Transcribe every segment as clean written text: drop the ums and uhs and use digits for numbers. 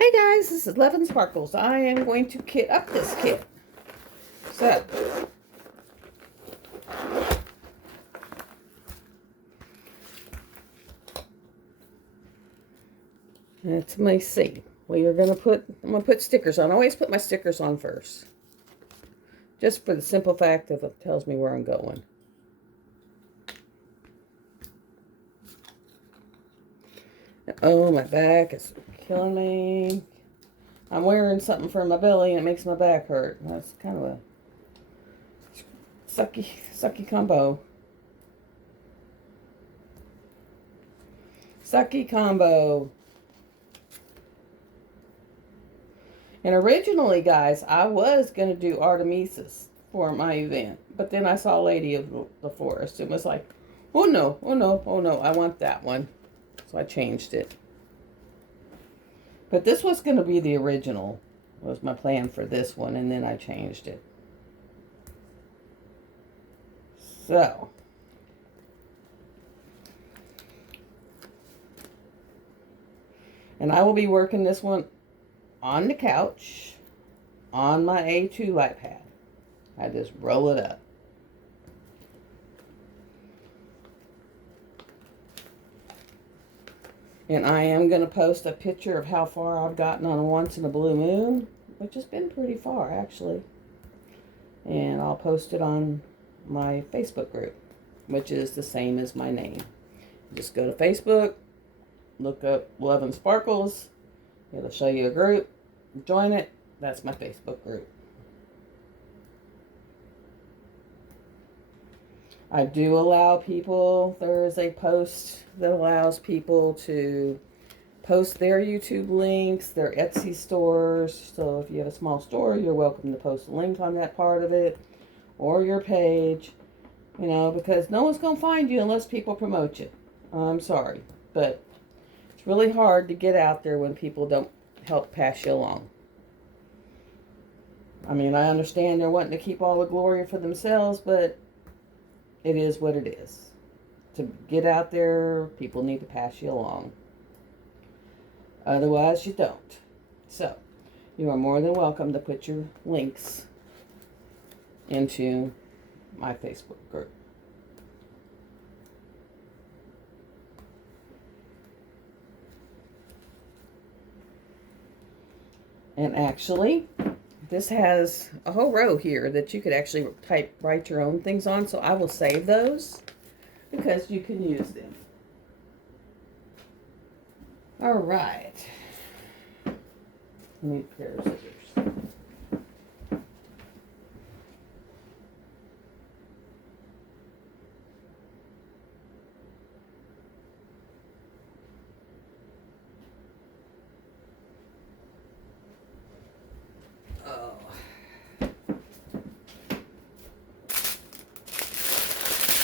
Hey guys, this is Levin Sparkles. I am going to kit up this kit. So, let's see. I'm gonna put stickers on. I always put my stickers on first. Just for the simple fact of it tells me where I'm going. Oh, my back is killing me. I'm wearing something for my belly and it makes my back hurt. That's kind of a sucky combo. Sucky combo. And originally, guys, I was going to do Artemisas for my event. But then I saw Lady of the Forest and was like, oh no, oh no, oh no, I want that one. So I changed it. But this was going to be the original, was my plan for this one, and then I changed it. So, and I will be working this one on the couch, on my A2 light pad. I just roll it up. And I am going to post a picture of how far I've gotten on Once in a Blue Moon, which has been pretty far, actually. And I'll post it on my Facebook group, which is the same as my name. Just go to Facebook, look up Levin Sparkles. It'll show you a group. Join it. That's my Facebook group. I do allow people, there is a post that allows people to post their YouTube links, their Etsy stores. So if you have a small store, you're welcome to post a link on that part of it or your page, you know, because no one's going to find you unless people promote you. I'm sorry, but it's really hard to get out there when people don't help pass you along. I mean, I understand they're wanting to keep all the glory for themselves, but it is what it is. To get out there, people need to pass you along. Otherwise, you don't. So, you are more than welcome to put your links into my Facebook group. And actually, this has a whole row here that you could actually write your own things on. So I will save those because you can use them. All right. I need a pair of scissors.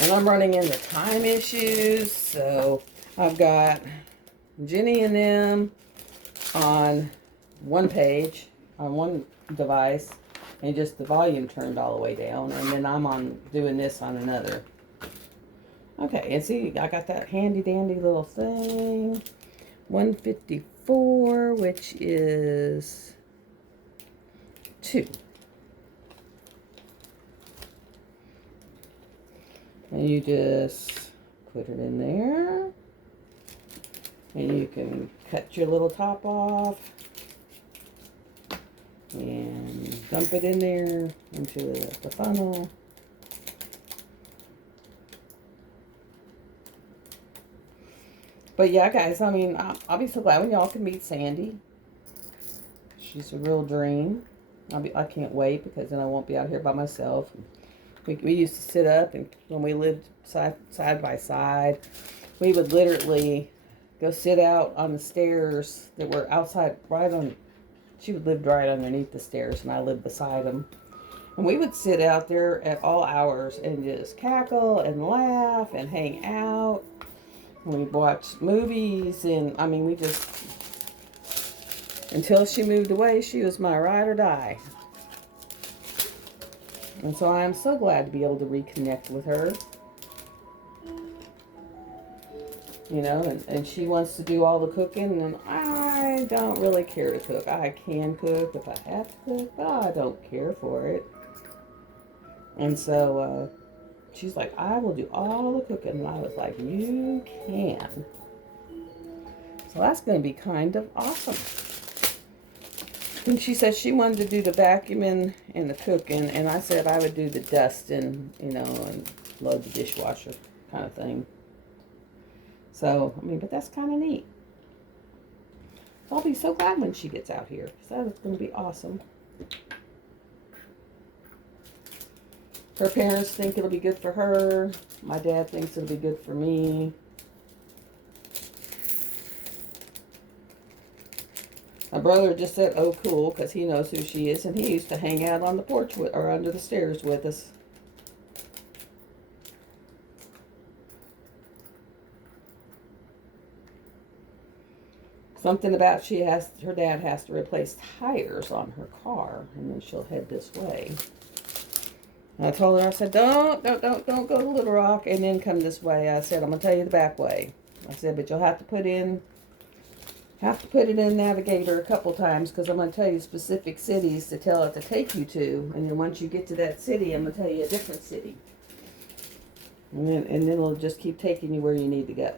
And I'm running into time issues, so I've got Jenny and them on one page, on one device, and just the volume turned all the way down, and then I'm on doing this on another. Okay, and see, I got that handy dandy little thing, 154, which is 2. And you just put it in there. And you can cut your little top off. And dump it in there into the funnel. But yeah, guys, I mean, I'll be so glad when y'all can meet Sandy. She's a real dream. I can't wait because then I won't be out here by myself. We used to sit up, and when we lived side by side, we would literally go sit out on the stairs that were outside, she lived right underneath the stairs, and I lived beside them. And we would sit out there at all hours and just cackle and laugh and hang out. And we'd watch movies, and I mean, we just, until she moved away, she was my ride or die. And so I am so glad to be able to reconnect with her. You know, and she wants to do all the cooking, and I I don't really care to cook. I can cook if I have to cook, but I don't care for it. And so she's like, I will do all the cooking. And I was like, you can. So that's going to be kind of awesome. And she said she wanted to do the vacuuming and the cooking. And I said I would do the dusting, you know, and load the dishwasher kind of thing. So, I mean, but that's kind of neat. So I'll be so glad when she gets out here. So that's going to be awesome. Her parents think it'll be good for her. My dad thinks it'll be good for me. My brother just said, oh, cool, because he knows who she is, and he used to hang out on the porch with, or under the stairs with us. Something about her dad has to replace tires on her car, and then she'll head this way. And I told her, I said, don't go to Little Rock and then come this way. I said, I'm going to tell you the back way. I said, but you'll have to put it in Navigator a couple times, because I'm going to tell you specific cities to tell it to take you to. And then once you get to that city, I'm going to tell you a different city. And then it'll just keep taking you where you need to go.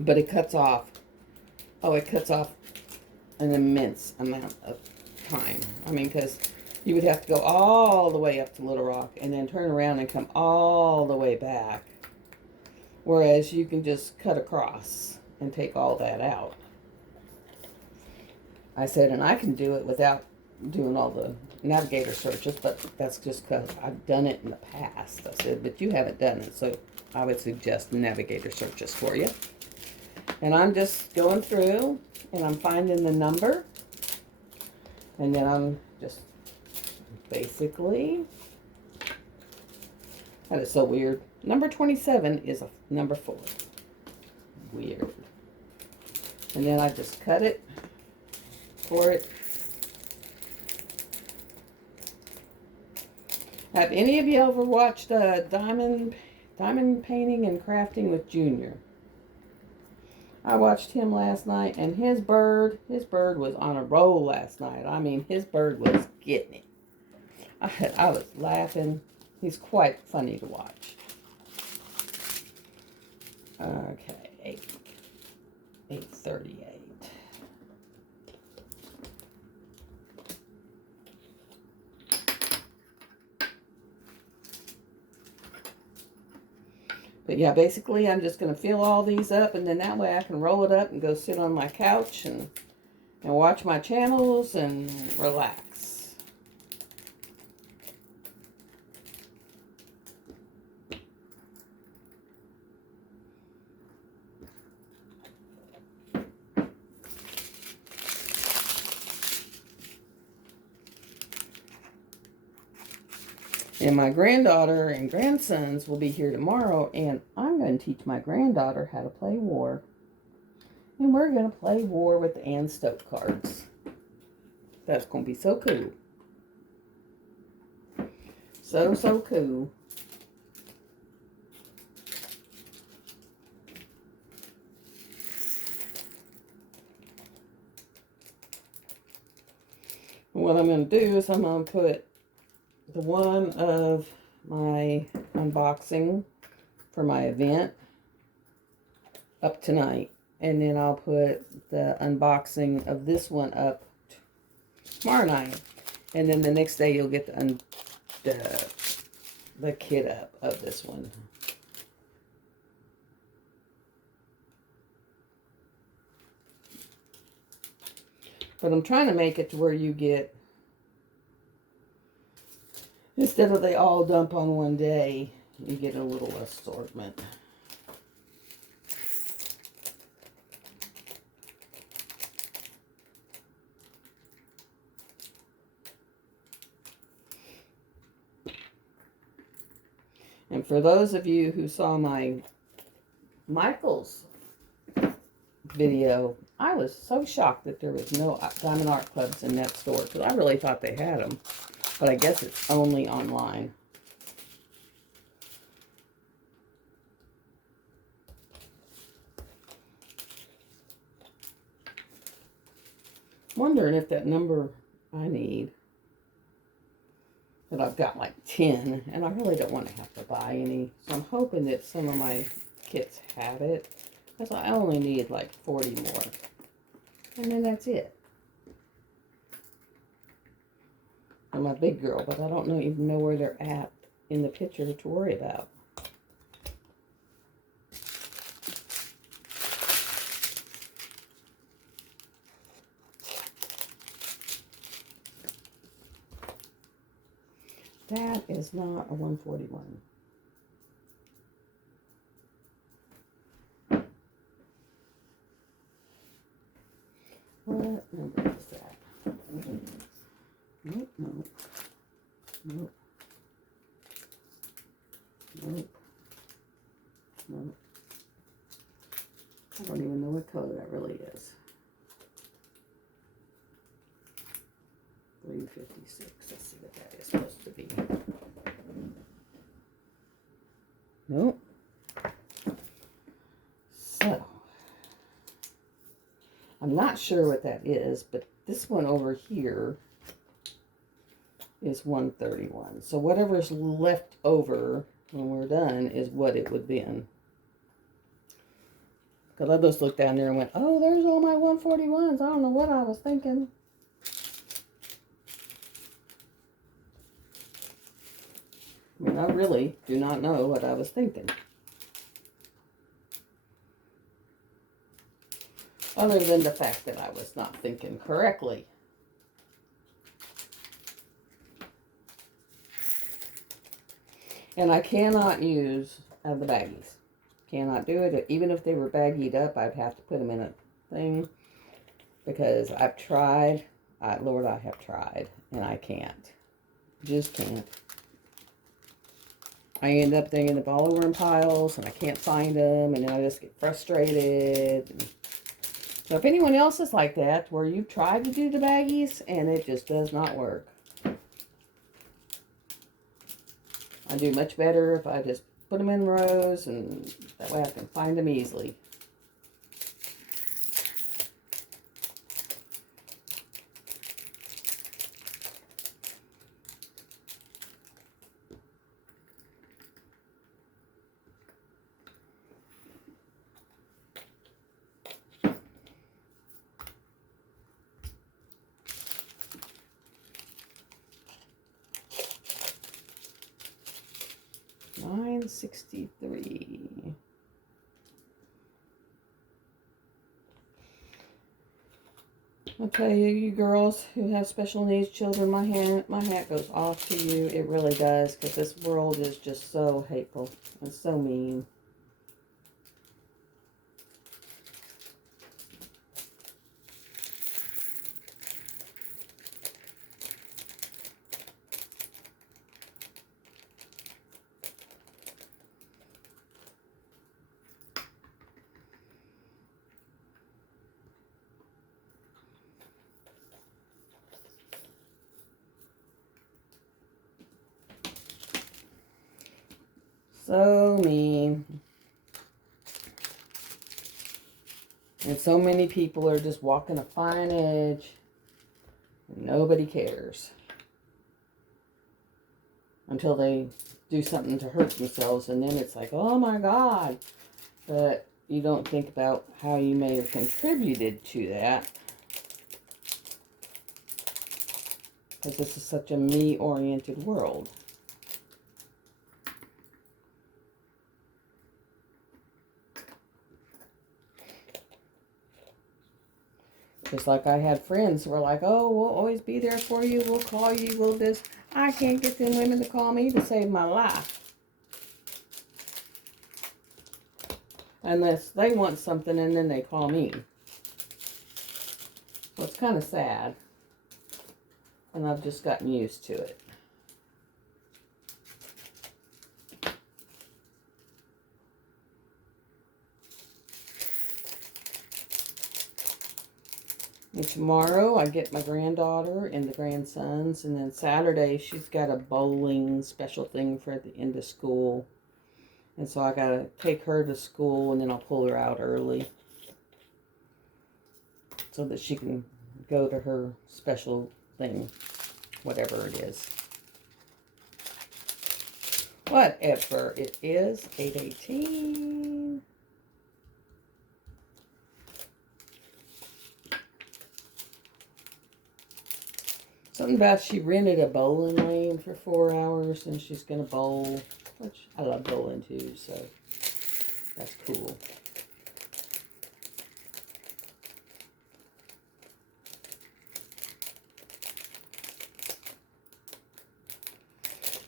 But it cuts off. Oh, it cuts off an immense amount of time. I mean, because you would have to go all the way up to Little Rock and then turn around and come all the way back. Whereas you can just cut across and take all that out. I said, and I can do it without doing all the Navigator searches, but that's just because I've done it in the past. I said, but you haven't done it, so I would suggest Navigator searches for you. And I'm just going through, and I'm finding the number, and then I'm just basically, that is so weird. Number 27 is a number 4. Weird. And then I just cut it, pour it. Have any of you ever watched diamond painting and crafting with Junior? I watched him last night, and his bird was on a roll last night. I mean, his bird was getting it. I was laughing. He's quite funny to watch. Okay, 8:38. But yeah, basically I'm just going to fill all these up, and then that way I can roll it up and go sit on my couch and watch my channels and relax. And my granddaughter and grandsons will be here tomorrow, and I'm going to teach my granddaughter how to play war. And we're going to play war with the Ann Stoke cards. That's going to be so cool. So cool. What I'm going to do is I'm going to put the one of my unboxing for my event up tonight, and then I'll put the unboxing of this one up tomorrow night, and then the next day you'll get the kit up of this one. But I'm trying to make it to where you get, instead of they all dump on one day, you get a little assortment. And for those of you who saw my Michael's video, I was so shocked that there was no Diamond Art Clubs in that store, because I really thought they had them. But I guess it's only online. Wondering if that number I need, that I've got like 10, and I really don't want to have to buy any. So I'm hoping that some of my kits have it, because I only need like 40 more. And then that's it. I'm a big girl, but I don't even know where they're at in the picture to worry about. That is not a 141. What number is that? Nope, nope. Nope. Nope. Nope. I don't even know what color that really is. 356. Let's see what that is supposed to be. Nope. So, I'm not sure what that is, but this one over here is 131. So whatever's left over when we're done is what it would be in. Because I just looked down there and went, oh, there's all my 141s. I don't know what I was thinking. I mean, I really do not know what I was thinking. Other than the fact that I was not thinking correctly. And I cannot use the baggies. Cannot do it. Even if they were baggied up, I'd have to put them in a thing. Because I've tried. Lord, I have tried. And I can't. Just can't. I end up thinking up all over in piles. And I can't find them. And then I just get frustrated. So if anyone else is like that, where you've tried to do the baggies and it just does not work. I do much better if I just put them in rows, and that way I can find them easily. $9.63. I'll tell you, you girls who have special needs children, my hat goes off to you. It really does, because this world is just so hateful and so mean. So mean. And so many people are just walking a fine edge. And nobody cares. Until they do something to hurt themselves. And then it's like, oh my God. But you don't think about how you may have contributed to that. Because this is such a me-oriented world. Just like I had friends who were like, oh, we'll always be there for you. We'll call you. We'll this. I can't get them women to call me to save my life. Unless they want something and then they call me. So it's kind of sad. And I've just gotten used to it. And tomorrow I get my granddaughter and the grandsons. And then Saturday she's got a bowling special thing for at the end of school. And so I got to take her to school and then I'll pull her out early. So that she can go to her special thing, whatever it is. Whatever it is, 818. Something about she rented a bowling lane for 4 hours and she's going to bowl, which I love bowling too, so that's cool.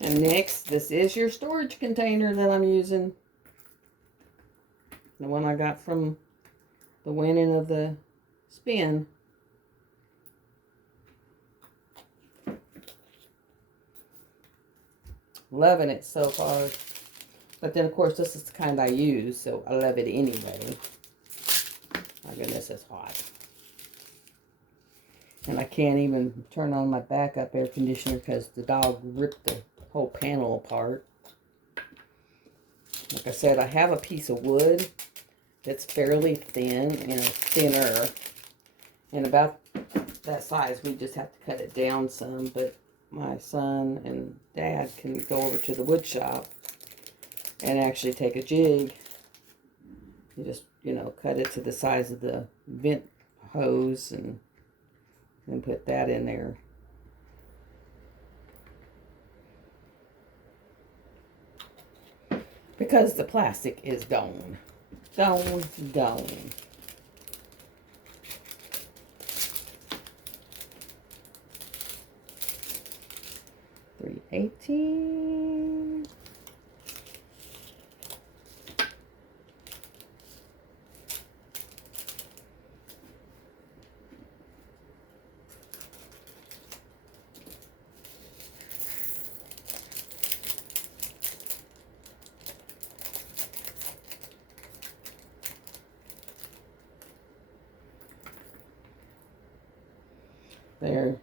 And next, this is your storage container that I'm using. The one I got from the winning of the spin. Loving it so far. But then, of course, this is the kind I use, so I love it anyway. My goodness, it's hot. And I can't even turn on my backup air conditioner because the dog ripped the whole panel apart. Like I said, I have a piece of wood that's fairly thin, thinner. And about that size, we just have to cut it down some, but my son and dad can go over to the wood shop and actually take a jig. You just, cut it to the size of the vent hose and then put that in there. Because the plastic is gone. Gone. 318. There,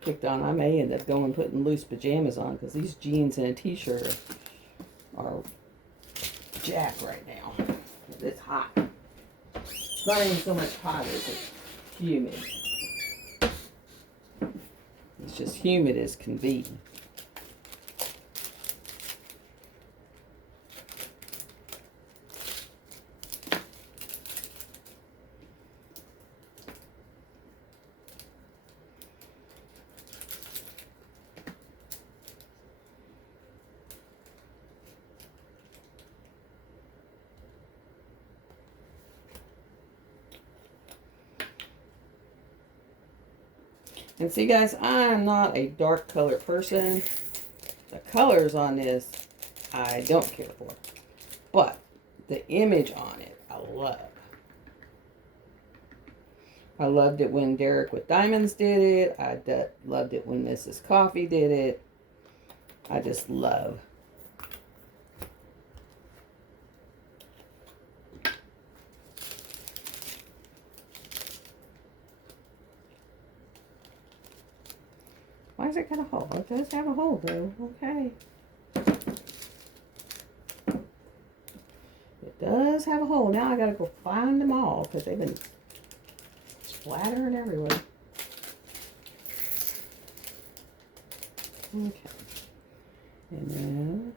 kicked on. I may end up going putting loose pajamas on because these jeans and a t-shirt are jack right now. It's hot. It's not even so much hot as it's humid. It's just humid as can be. And see, guys, I'm not a dark color person. The colors on this, I don't care for. But the image on it, I love. I loved it when Derek with Diamonds did it. I loved it when Mrs. Coffee did it. I just love. Why is it got a hole? It does have a hole, though. Okay. It does have a hole. Now I gotta go find them all because they've been splattering everywhere. Okay. And then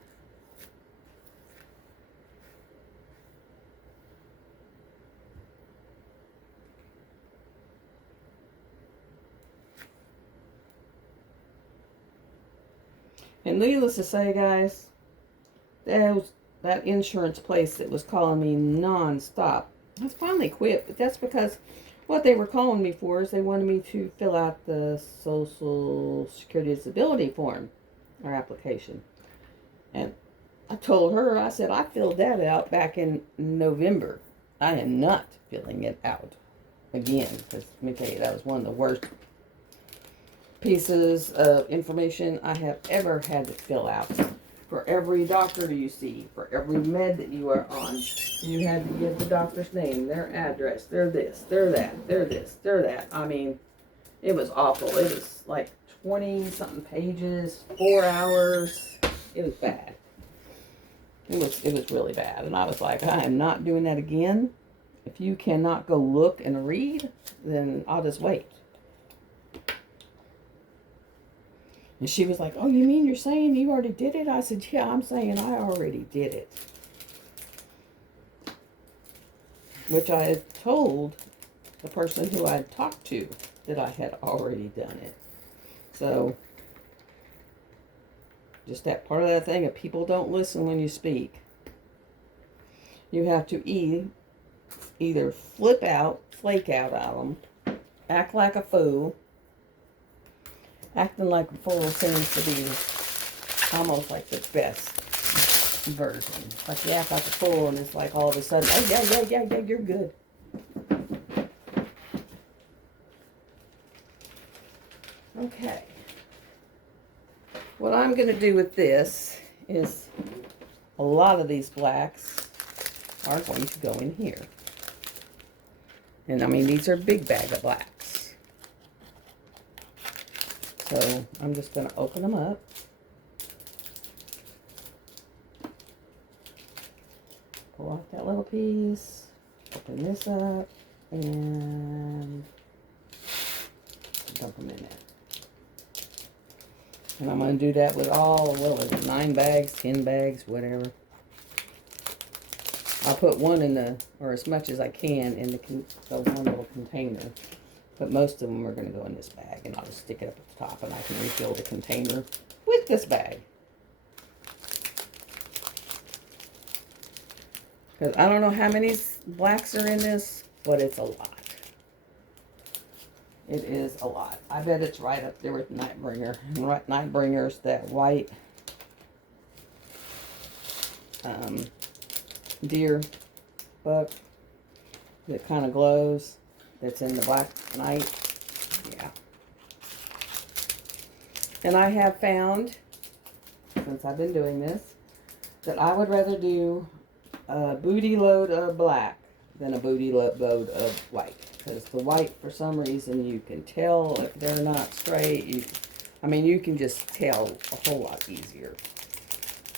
needless to say, guys, that insurance place that was calling me non-stop has finally quit. But that's because what they were calling me for is they wanted me to fill out the Social Security Disability form or application. And I told her, I said, I filled that out back in November. I am not filling it out again because let me tell you, that was one of the worst pieces of information I have ever had to fill out. For every doctor you see, for every med that you are on, you had to give the doctor's name, their address, their this, their that, their this, their that. I mean, it was awful. It was like 20-something pages, 4 hours. It was bad. It was really bad. And I was like, I am not doing that again. If you cannot go look and read, then I'll just wait. And she was like, oh, you mean you're saying you already did it? I said, yeah, I'm saying I already did it. Which I had told the person who I had talked to that I had already done it. So, just that part of that thing of people don't listen when you speak. You have to either flip out, flake out at them, act like a fool. Acting like a fool seems to be almost like the best version. Like you act like a fool and it's like all of a sudden, oh yeah, you're good. Okay. What I'm going to do with this is a lot of these blacks are going to go in here. And I mean, these are big bag of blacks. So I'm just going to open them up. Pull out that little piece. Open this up. And dump them in there. And I'm going to do that with all, what was it, 9 bags, 10 bags, whatever. I'll put one in the, or as much as I can, in the one little container. But most of them are going to go in this bag. And I'll just stick it up at the top and I can refill the container with this bag. Because I don't know how many blacks are in this, but it's a lot. It is a lot. I bet it's right up there with Nightbringer. Nightbringer's that white deer book that kind of glows. That's in the Black Knight. Yeah. And I have found, since I've been doing this, that I would rather do a booty load of black than a booty load of white. Because the white, for some reason, you can tell if they're not straight. You can just tell a whole lot easier.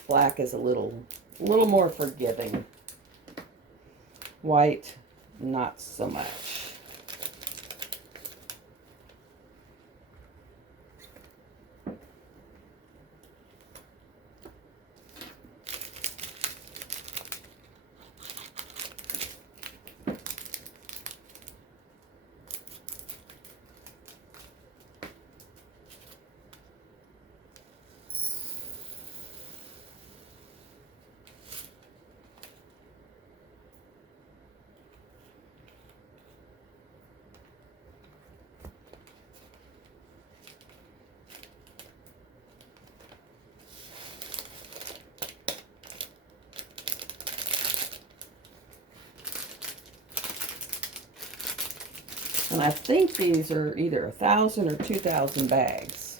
Black is a little more forgiving. White, not so much. And I think these are either 1,000 or 2,000 bags.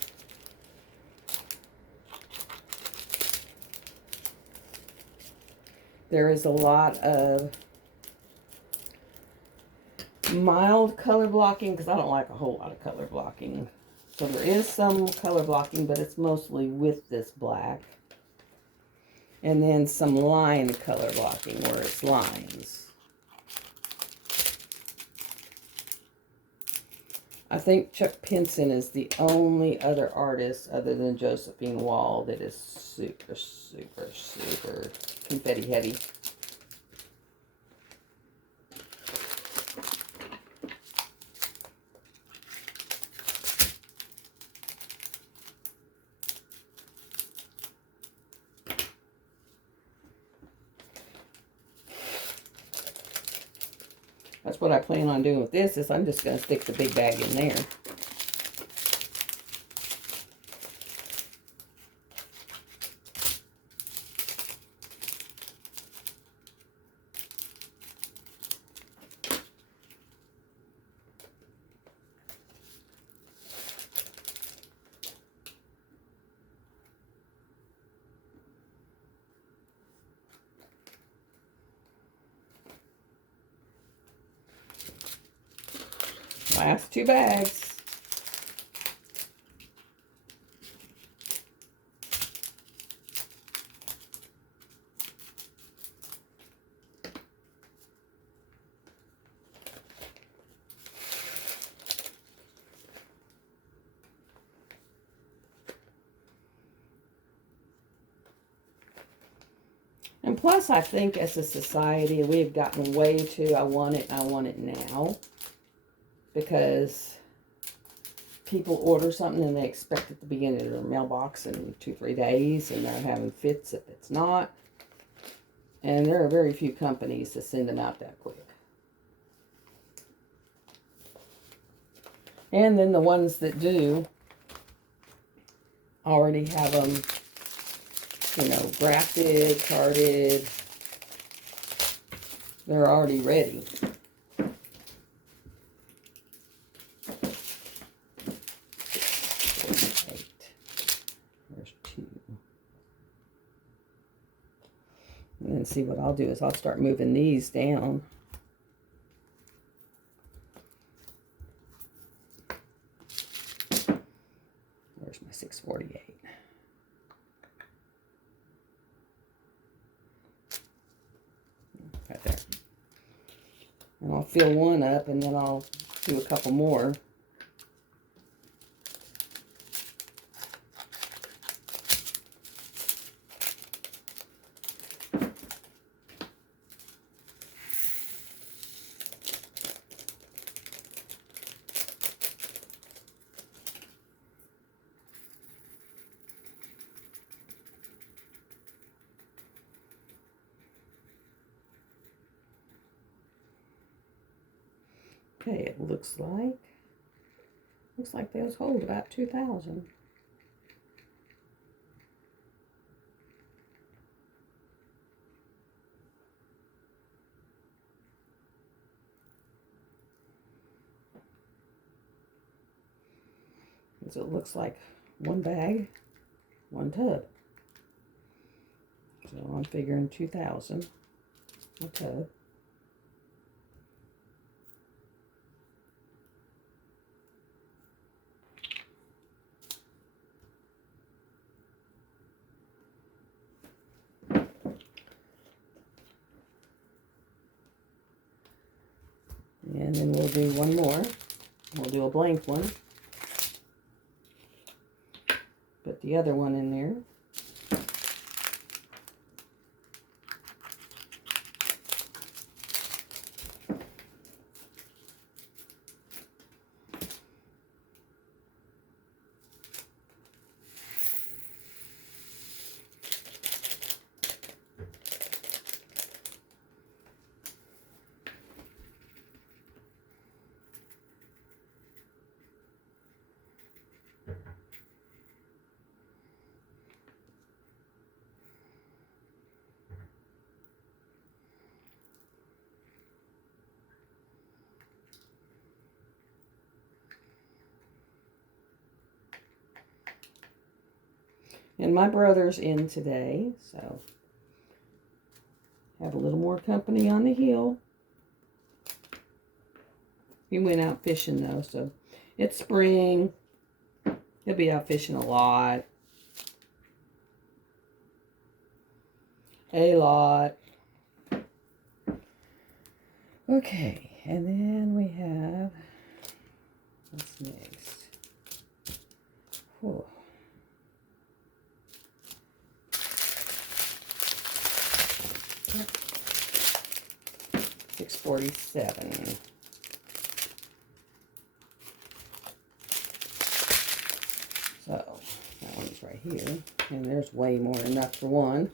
There is a lot of mild color blocking because I don't like a whole lot of color blocking. So there is some color blocking, but it's mostly with this black. And then some line color blocking where it's lines. I think Chuck Pinson is the only other artist other than Josephine Wall that is super, super, super confetti heavy. That's what I plan on doing with this, is I'm just going to stick the big bag in there. Last 2 bags. plus, I think as a society, we've gotten way too, I want it now. Because people order something and they expect it to be in their mailbox in 2-3 days, and they're having fits if it's not. And there are very few companies that send them out that quick. And then the ones that do already have them, you know, grafted, carded. They're already ready. There's 2. And then see what I'll do is I'll start moving these down. Where's my 648? Right there. And I'll fill one up, and then I'll do a couple more. Okay, it looks like those hold about 2,000. So it looks like one bag, one tub. So I'm figuring 2,000 a tub. And then we'll do one more. We'll do a blank one. Put the other one in there. And my brother's in today, so have a little more company on the hill. He went out fishing though, so it's spring. He'll be out fishing a lot. A lot. Okay, and then we have, what's next? Whew. Yep. 647. So that one's right here, and there's way more than enough for one.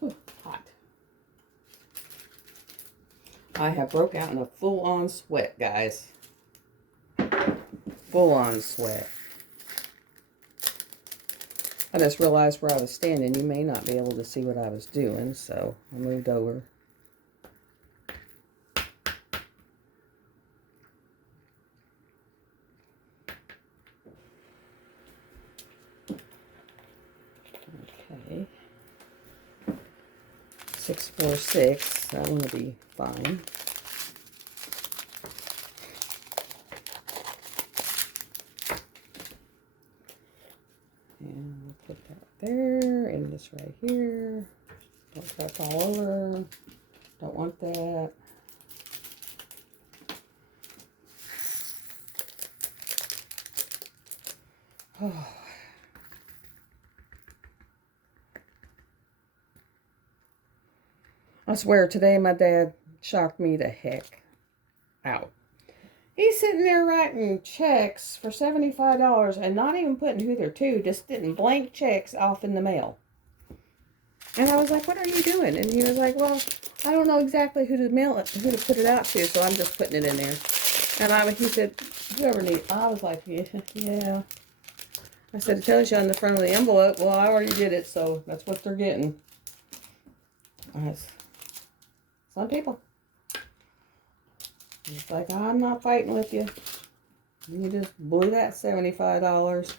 Whew, hot. I have broke out in a full-on sweat, guys. Full-on sweat. I just realized where I was standing. You may not be able to see what I was doing, so I moved over. Okay. 646. That one will be fine. And we'll put that there, and this right here. Don't touch all over. Don't want that. Oh, I swear, today my dad shocked me the heck out. He's sitting there writing checks for $75 and not even putting who they're to, just sitting blank checks off in the mail. And I was like, what are you doing? And he was like, well, I don't know exactly who to mail it, who to put it out to, so I'm just putting it in there. And he said, whoever needs. I was like, yeah. I said, it tells you on the front of the envelope. Well, I already did it, so that's what they're getting. Some people. It's like, I'm not fighting with you. You just blew that $75.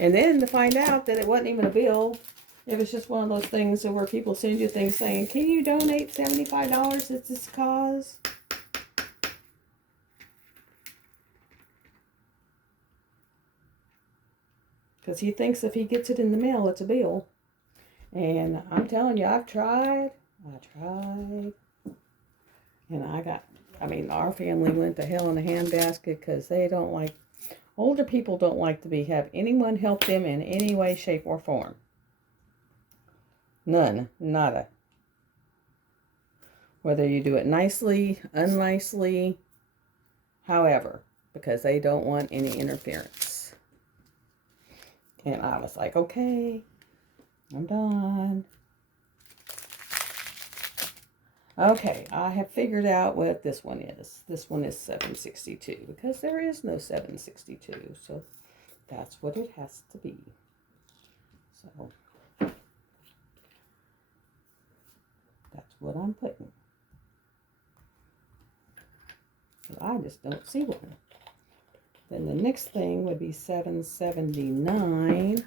And then to find out that it wasn't even a bill. It was just one of those things where people send you things saying, can you donate $75 to this cause? Because he thinks if he gets it in the mail, it's a bill. And I'm telling you, I've tried. And our family went to hell in a handbasket because they don't like, older people don't like to have anyone help them in any way, shape, or form. None. Nada. Whether you do it nicely, unnicely, however, because they don't want any interference. And I was like, okay, I'm done. Okay, I have figured out what this one is. This one is $7.62 because there is no $7.62, so that's what it has to be. So that's what I'm putting. I just don't see one. Then the next thing would be $7.79,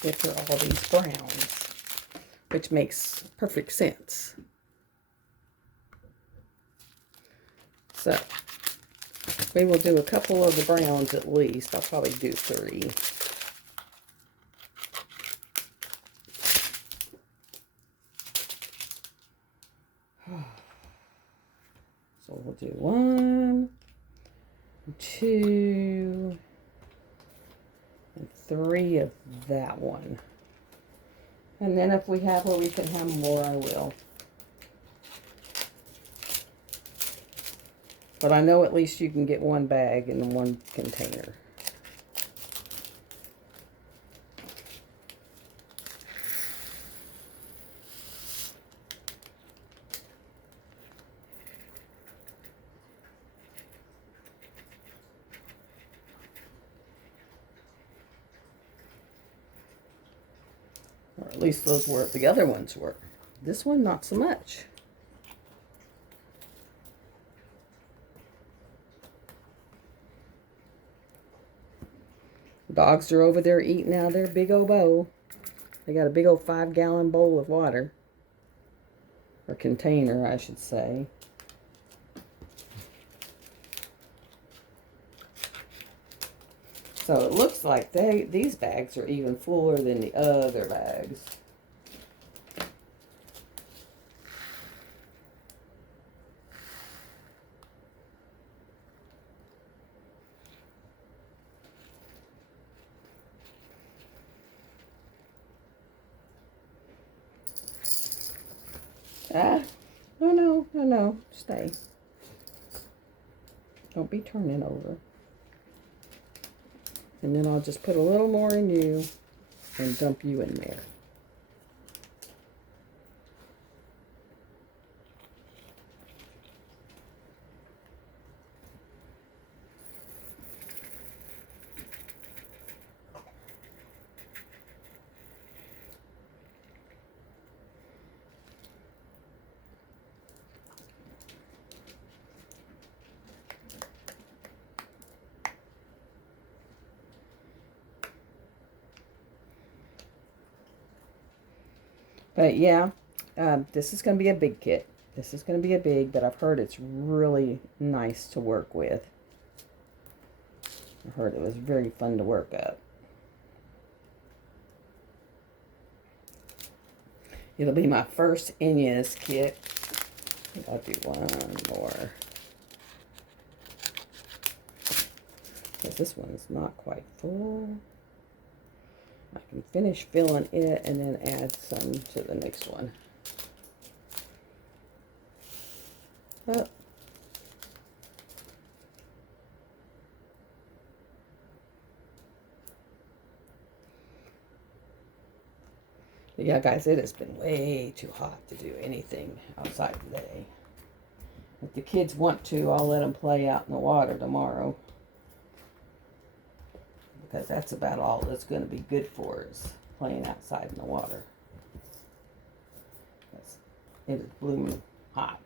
which are all these browns, which makes perfect sense. So we will do a couple of the browns at least. I'll probably do 3. So we'll do 1, 2, and 3 of that one. And then if we have where we can have more, I will. But I know at least you can get 1 bag in 1 container. Or at least those were, the other ones were. This one, not so much. Dogs are over there eating out of their big old bowl. They got a big old 5-gallon bowl of water. Or container, I should say. So it looks like these bags are even fuller than the other bags. No, stay. Don't be turning over. And then I'll just put a little more in you and dump you in there. But yeah, this is going to be a big kit. This is going to be a big, but I've heard it's really nice to work with. I heard it was very fun to work up. It'll be my first Inez kit. I'll do 1 more. Because this one's not quite full. I can finish filling it and then add some to the next one. Oh. But yeah, guys, it has been way too hot to do anything outside today. If the kids want to, I'll let them play out in the water tomorrow. Because that's about all that's going to be good for is playing outside in the water. It is blooming hot.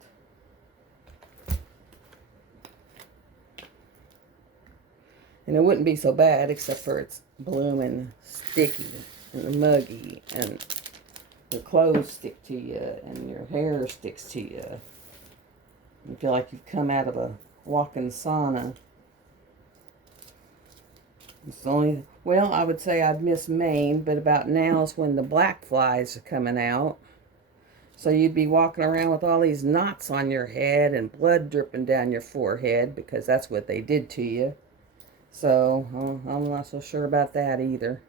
And it wouldn't be so bad except for it's blooming sticky and muggy and your clothes stick to you and your hair sticks to you. You feel like you've come out of a walking sauna. It's the only, well, I would say I've missed Maine, but about now is when the black flies are coming out. So you'd be walking around with all these knots on your head and blood dripping down your forehead because that's what they did to you. So I'm not so sure about that either.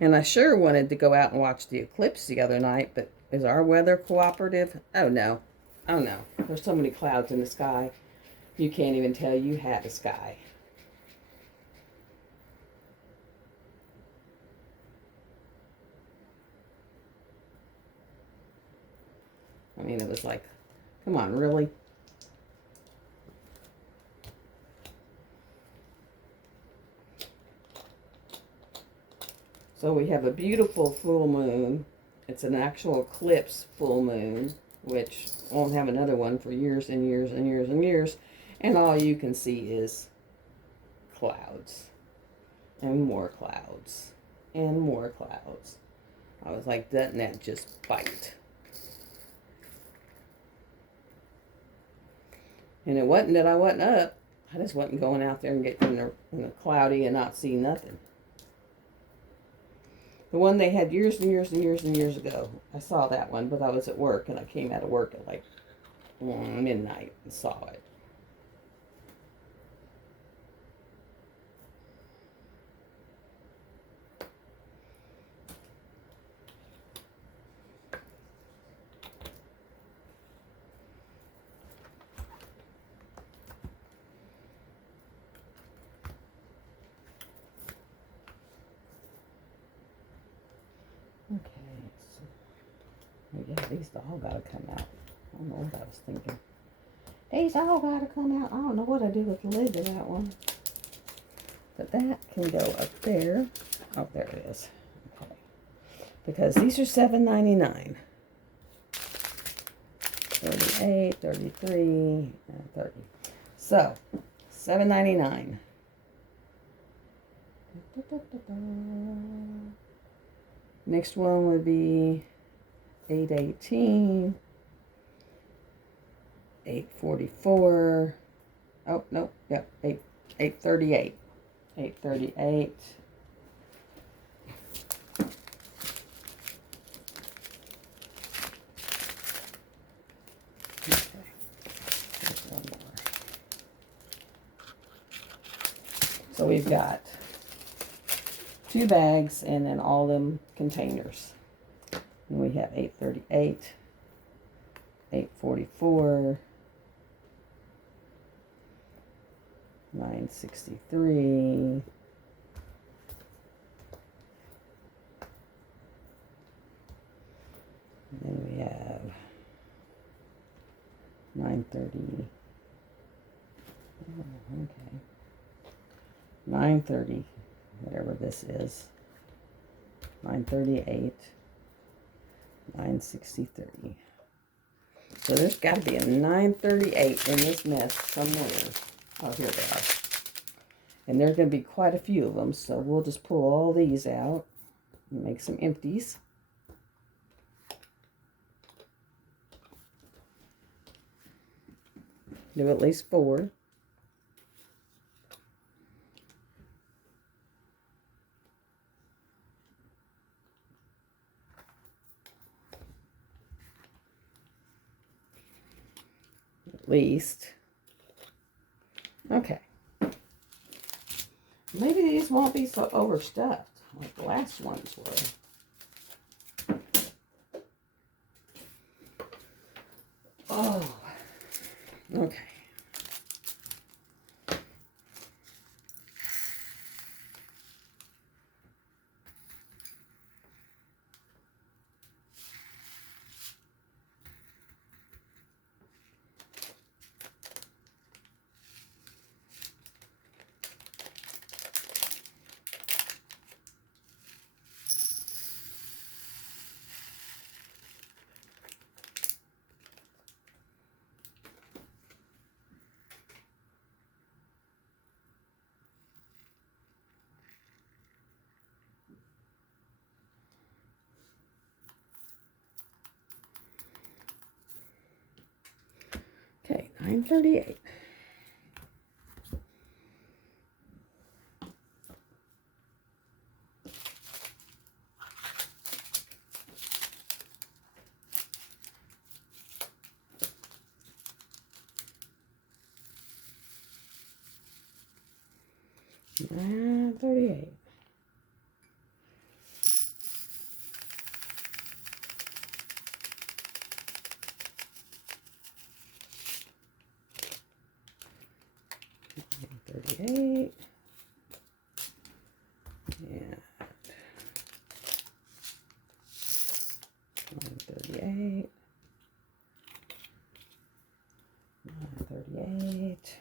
And I sure wanted to go out and watch the eclipse the other night, but is our weather cooperative? Oh no. Oh no. There's so many clouds in the sky. You can't even tell you had a sky. I mean, it was like, come on, really? So we have a beautiful full moon. It's an actual eclipse full moon, which won't have another one for years and years and years and years. And all you can see is clouds and more clouds and more clouds. I was like, doesn't that just bite? And it wasn't that I wasn't up. I just wasn't going out there and getting in the cloudy and not see nothing. The one they had years and years and years and years ago. I saw that one, but I was at work, and I came out of work at like midnight and saw it. Okay, so, yeah, these all gotta come out. I don't know what I was thinking. These all gotta come out. I don't know what I do with the lid to that one. But that can go up there. Oh, there it is. Okay. Because these are $7.99. 38, 33, and 30. So, $7.99. Next one would be $8.18. $8.44. Oh, no, yep, $8.38. $8.38. So we've got 2 bags and then all them containers. And we have 8.38, 8.44, 9.63, and then we have 9.30. Oh, okay. 9.30, whatever this is. 9.38, 9.63. So there's got to be a 9.38 in this mess somewhere. Oh, here they are. And there's going to be quite a few of them, so we'll just pull all these out and make some empties. Do at least 4. At least. Okay. Maybe these won't be so overstuffed like the last ones were. Oh, okay. Okay, 9:38. And 38. And 38. And 38. 38.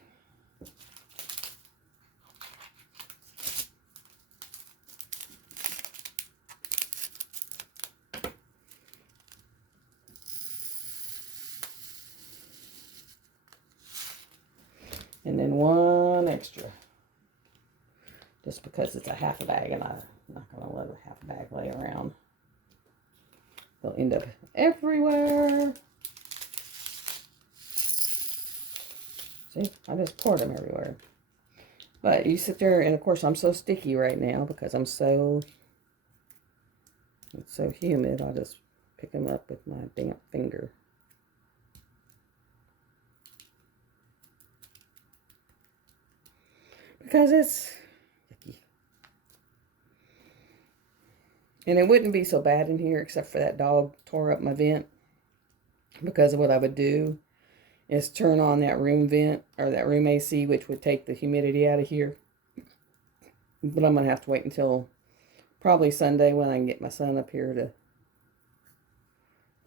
And then one extra. Just because it's a half a bag and I'm not going to let a half a bag lay around. They'll end up everywhere. See, I just poured them everywhere. But you sit there, and of course I'm so sticky right now because it's so humid. I'll just pick them up with my damp finger. Because it's yucky. And it wouldn't be so bad in here except for that dog tore up my vent. Because what I would do is turn on that room vent or that room AC, which would take the humidity out of here. But I'm going to have to wait until probably Sunday when I can get my son up here to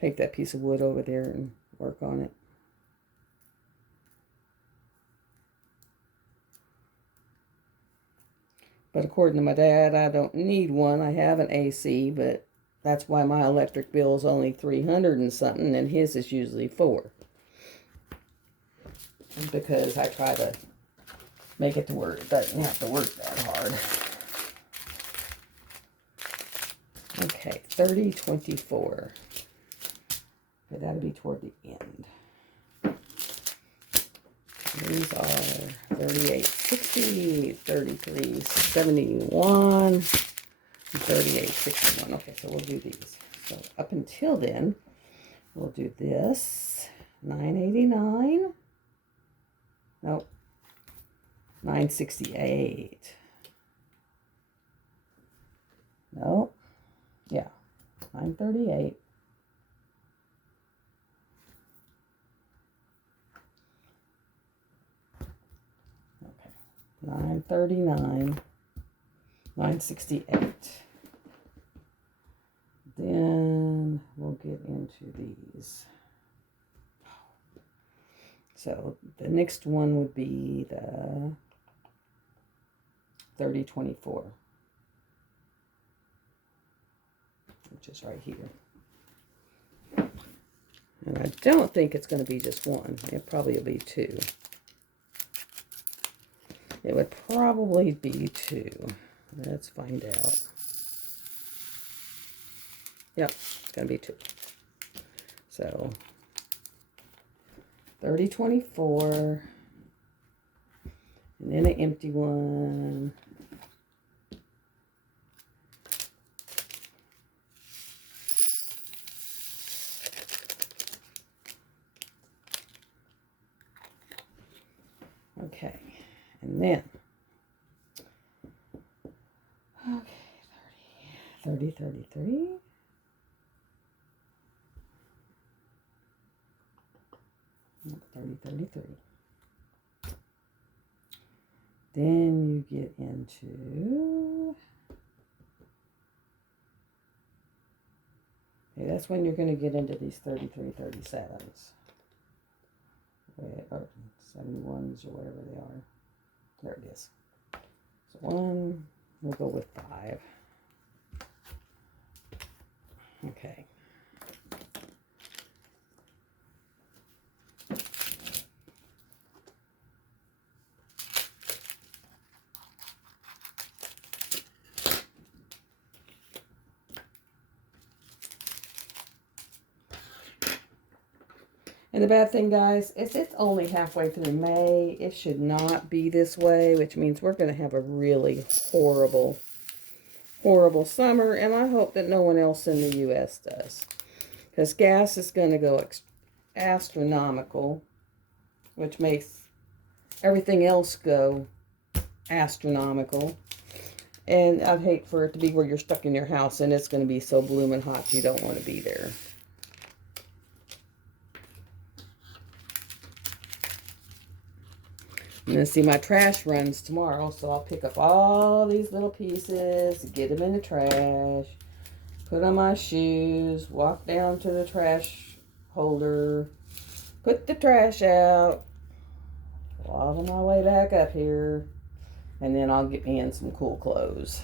take that piece of wood over there and work on it. But according to my dad, I don't need one. I have an AC, but that's why my electric bill is only $300 and something, and his is usually $4. Because I try to make it to where it doesn't have to work that hard. Okay, 3024. But that'll be toward the end. These are 3860, 3371, 3861. Okay, so we'll do these. So up until then, we'll do this. 989. Nope. 968. Nope. Yeah. 938. Okay. 939. 968. Then we'll get into these. So the next one would be the 3024, which is right here. And I don't think it's going to be just one. It probably will be two. It would probably be two. Let's find out. Yep, it's going to be two. So 3024, and then an empty one. Okay, and then, okay, 3033. 30, 33. Then you get into, okay, that's when you're going to get into these 33, 37s. Or 71s or whatever they are. There it is. So 1, we'll go with 5. Okay. And the bad thing, guys, is it's only halfway through May. It should not be this way, which means we're going to have a really horrible, horrible summer. And I hope that no one else in the U.S. does. Because gas is going to go astronomical, which makes everything else go astronomical. And I'd hate for it to be where you're stuck in your house and it's going to be so blooming hot you don't want to be there. I'm going to see my trash runs tomorrow, so I'll pick up all these little pieces, get them in the trash, put on my shoes, walk down to the trash holder, put the trash out, walk on my way back up here, and then I'll get me in some cool clothes,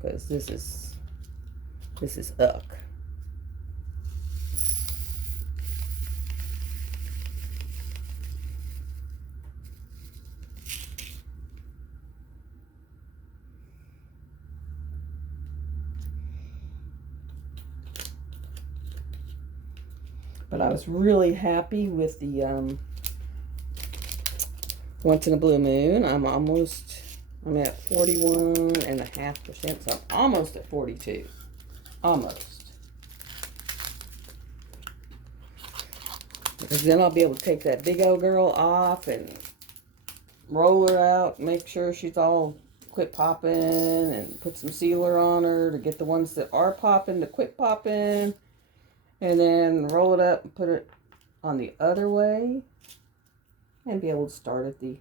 because this is uck. But I was really happy with the once in a blue moon. I'm at 41.5%, so I'm almost at 42. Almost. Because then I'll be able to take that big old girl off and roll her out, make sure she's all quit popping, and put some sealer on her to get the ones that are popping to quit popping. And then roll it up and put it on the other way and be able to start at the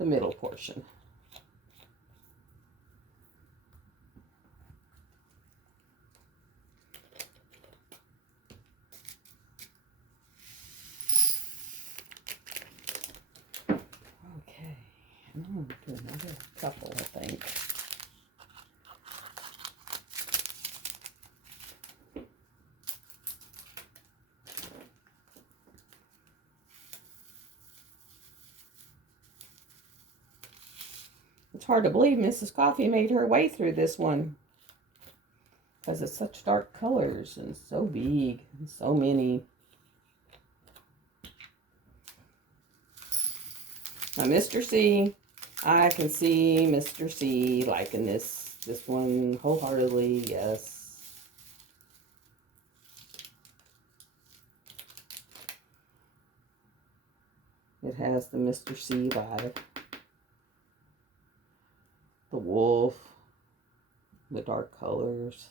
middle portion. Okay, and I'm going to do another couple, I think. It's hard to believe Mrs. Coffee made her way through this one, because it's such dark colors and so big and so many. Now, Mr. C, I can see Mr. C liking this one wholeheartedly, yes. It has the Mr. C vibe. The wolf, the dark colors.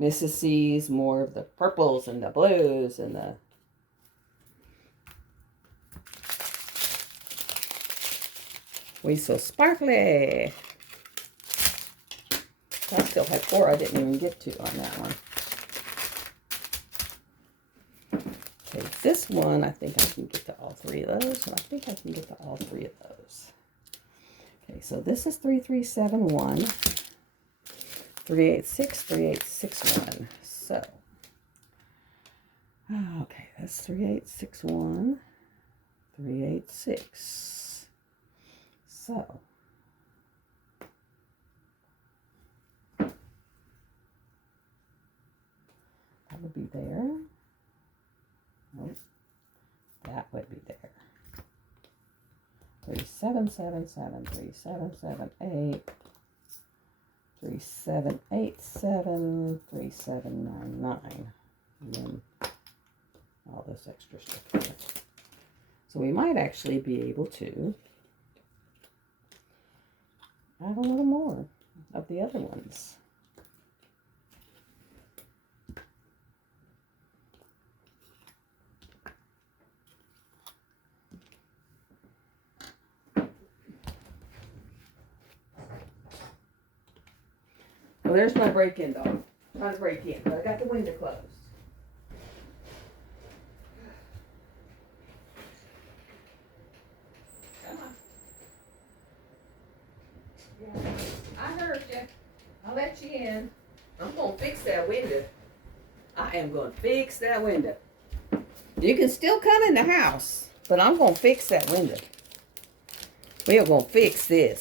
Mrs. C's more of the purples and the blues and the we so sparkly. I still had 4 I didn't even get to on that one. Okay, this one, I think I can get to all 3 of those, and I think I can get to all 3 of those. Okay, so this is 3371, 386, 3861. So, okay, that's 3861, 386. So, that would be there. Nope, that would be there. 3777, 3778, 3787, 3799, and then all this extra stuff here. So we might actually be able to add a little more of the other ones. Well, there's my break-in dog. Trying to break in, but I got the window closed. Come on. Yeah, I heard you. I'll let you in. I'm going to fix that window. I am going to fix that window. You can still come in the house, but I'm going to fix that window. We are going to fix this.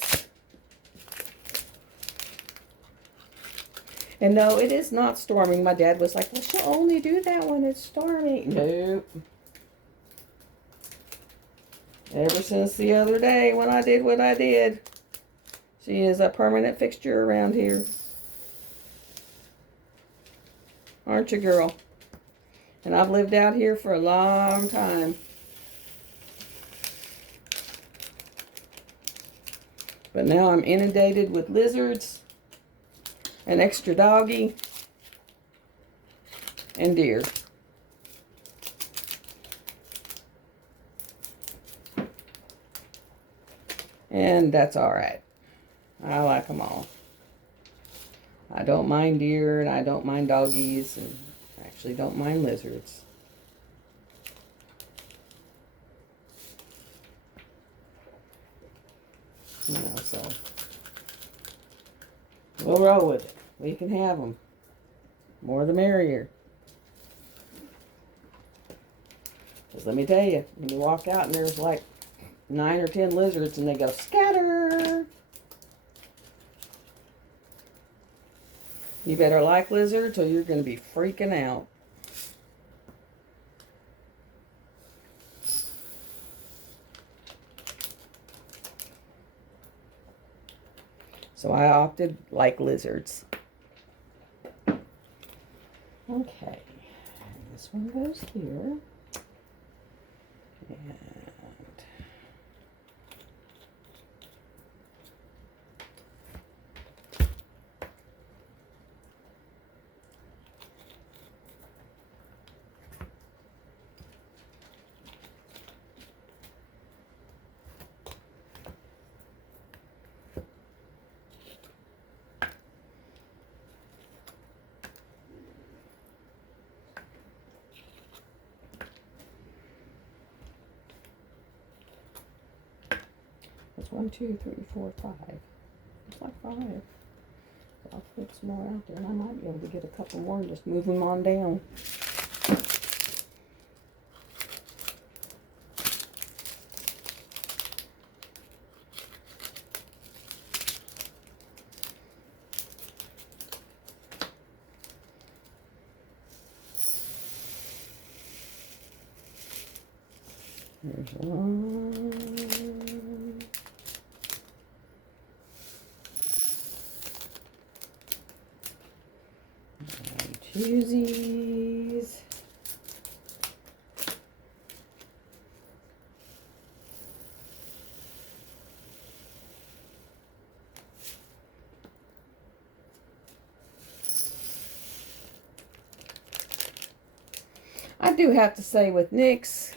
And no, it is not storming. My dad was like, well, she'll only do that when it's storming. Nope. Ever since the other day when I did what I did, she is a permanent fixture around here. Aren't you, girl? And I've lived out here for a long time. But now I'm inundated with lizards, an extra doggy, and deer. And that's all right. I like them all. I don't mind deer, and I don't mind doggies, and I actually don't mind lizards. You know, so we'll roll with it. We can have them. More the merrier. Because let me tell you, when you walk out and there's like 9 or 10 lizards and they go scatter. You better like lizards or you're going to be freaking out. So I opted like lizards. Okay. This one goes here. And that's 1, 2, 3, 4, 5. It's like 5. So I'll put some more out there, and I might be able to get a couple more and just move them on down. There's one. Choosies. I do have to say with NYX,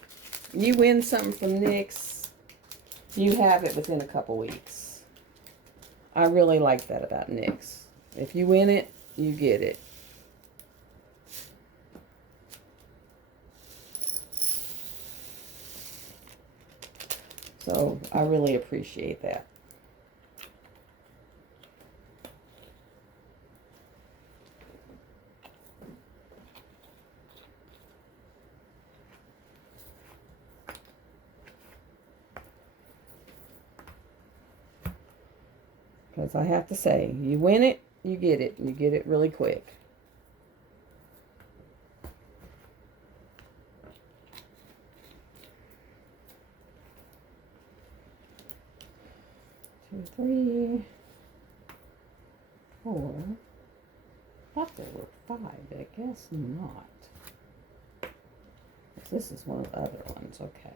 you win something from NYX, you have it within a couple weeks. I really like that about NYX. If you win it, you get it. So I really appreciate that. Because I have to say, you win it, you get it. And you get it really quick. Two, 3, 4. I thought there were 5, but I guess not. This is one of the other ones. Okay.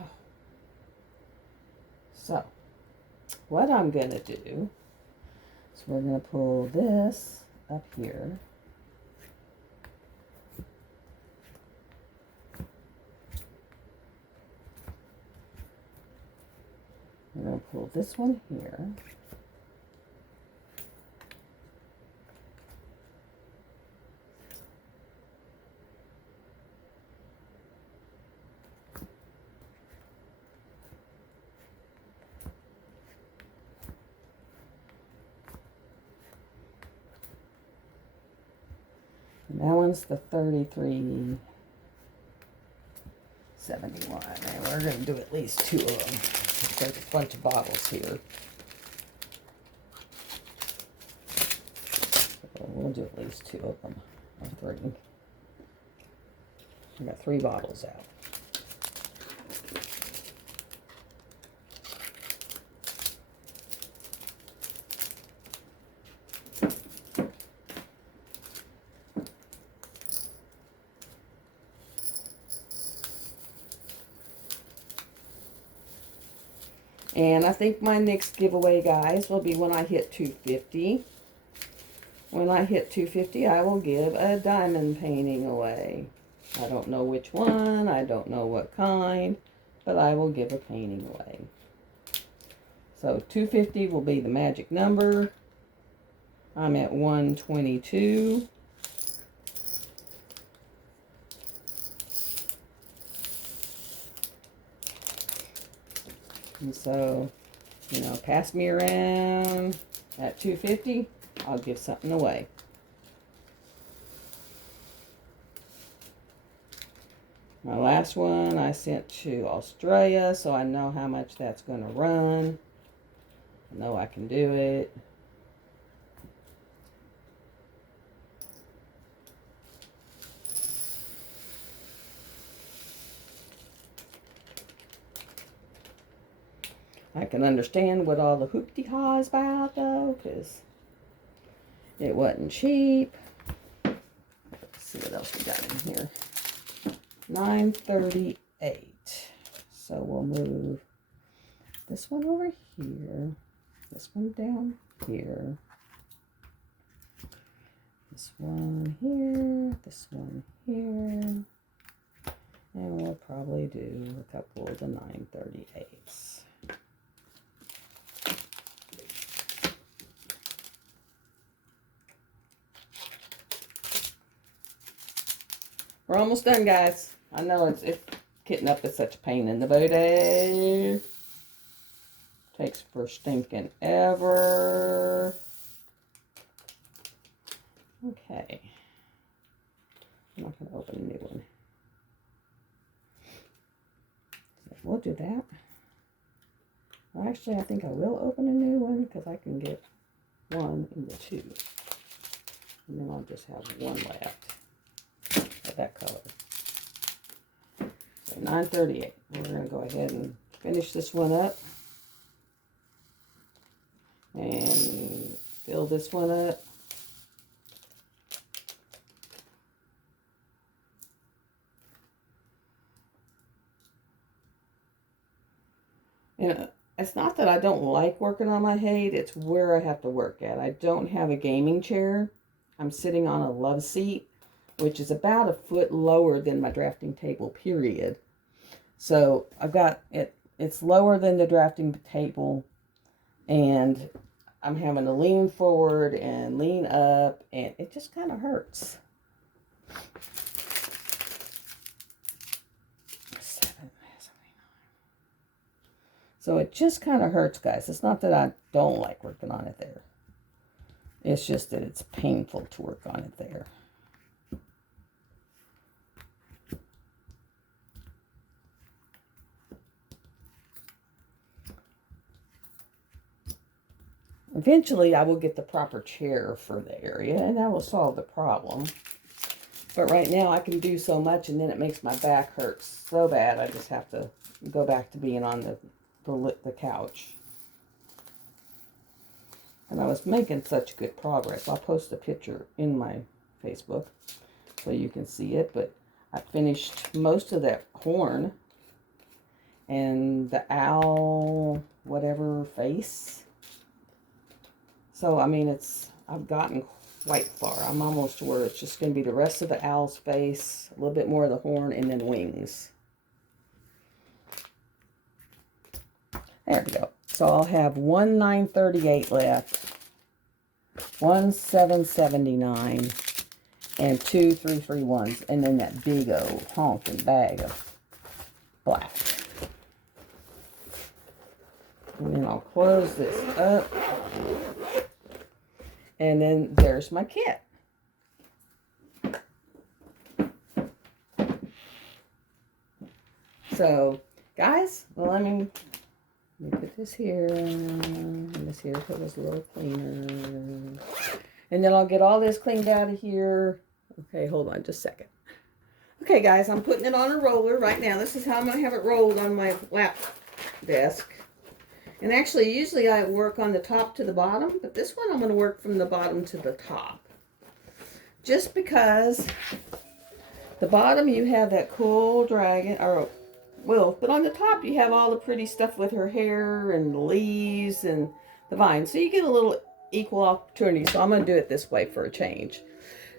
Oh. So, what I'm going to do is we're going to pull this up here. We're going to pull this one here. And that one's the 33.71. And we're going to do at least 2 of them. There's a bunch of bottles here. So we'll do at least 2 of them. Or 3. I got 3 bottles out. And I think my next giveaway, guys, will be when I hit 250. When I hit 250, I will give a diamond painting away. I don't know which one, I don't know what kind, but I will give a painting away. So 250 will be the magic number. I'm at 122. And so, you know, pass me around at 250, I'll give something away. My last one I sent to Australia, so I know how much that's going to run. I know I can do it. I can understand what all the hoopty-ha is about, though, because it wasn't cheap. Let's see what else we got in here. $9.38. So we'll move this one over here, this one down here, this one here, this one here, and we'll probably do a couple of the 938s. We're almost done, guys. I know it's getting up is such a pain in the booty. Takes for stinking ever. Okay. I'm not going to open a new one. So we'll do that. Well, actually, I think I will open a new one because I can get 1 in the 2. And then I'll just have 1 left. That color. So 938. We're going to go ahead and finish this one up and fill this one up. And it's not that I don't like working on my hate, it's where I have to work at. I don't have a gaming chair. I'm sitting on a love seat, which is about a foot lower than my drafting table, period. So I've got it, it's lower than the drafting table, and I'm having to lean forward and lean up, and it just kind of hurts. So it just kind of hurts, guys. It's not that I don't like working on it there. It's just that it's painful to work on it there. Eventually, I will get the proper chair for the area, and that will solve the problem. But right now, I can do so much, and then it makes my back hurt so bad, I just have to go back to being on the couch. And I was making such good progress. I'll post a picture in my Facebook so you can see it. But I finished most of that horn and the owl, whatever, face. So, I mean, I've gotten quite far. I'm almost to where it's just going to be the rest of the owl's face, a little bit more of the horn, and then wings. There we go. So I'll have 1 938 left, 1 779, and 2 331s, and then that big old honking bag of black. And then I'll close this up. And then there's my kit. So, guys, well, let me put this here. And this here so it's a little cleaner. And then I'll get all this cleaned out of here. Okay, hold on just a second. Okay, guys, I'm putting it on a roller right now. This is how I'm going to have it rolled on my lap desk. And actually, usually I work on the top to the bottom, but this one I'm going to work from the bottom to the top. Just because the bottom you have that cool dragon, or wolf, but on the top you have all the pretty stuff with her hair and the leaves and the vines. So you get a little equal opportunity. So I'm going to do it this way for a change.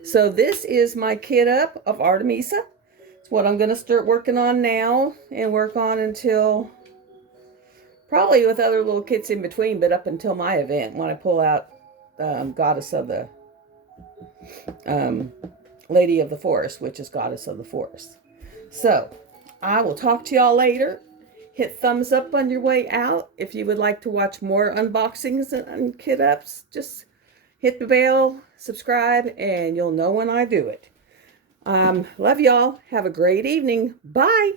So this is my kit up of Artemisa. It's what I'm going to start working on now and work on until, probably with other little kits in between, but up until my event when I pull out Goddess of the, Lady of the Forest, which is Goddess of the Forest. So I will talk to y'all later. Hit thumbs up on your way out. If you would like to watch more unboxings and kit ups, just hit the bell, subscribe, and you'll know when I do it. Love y'all. Have a great evening. Bye.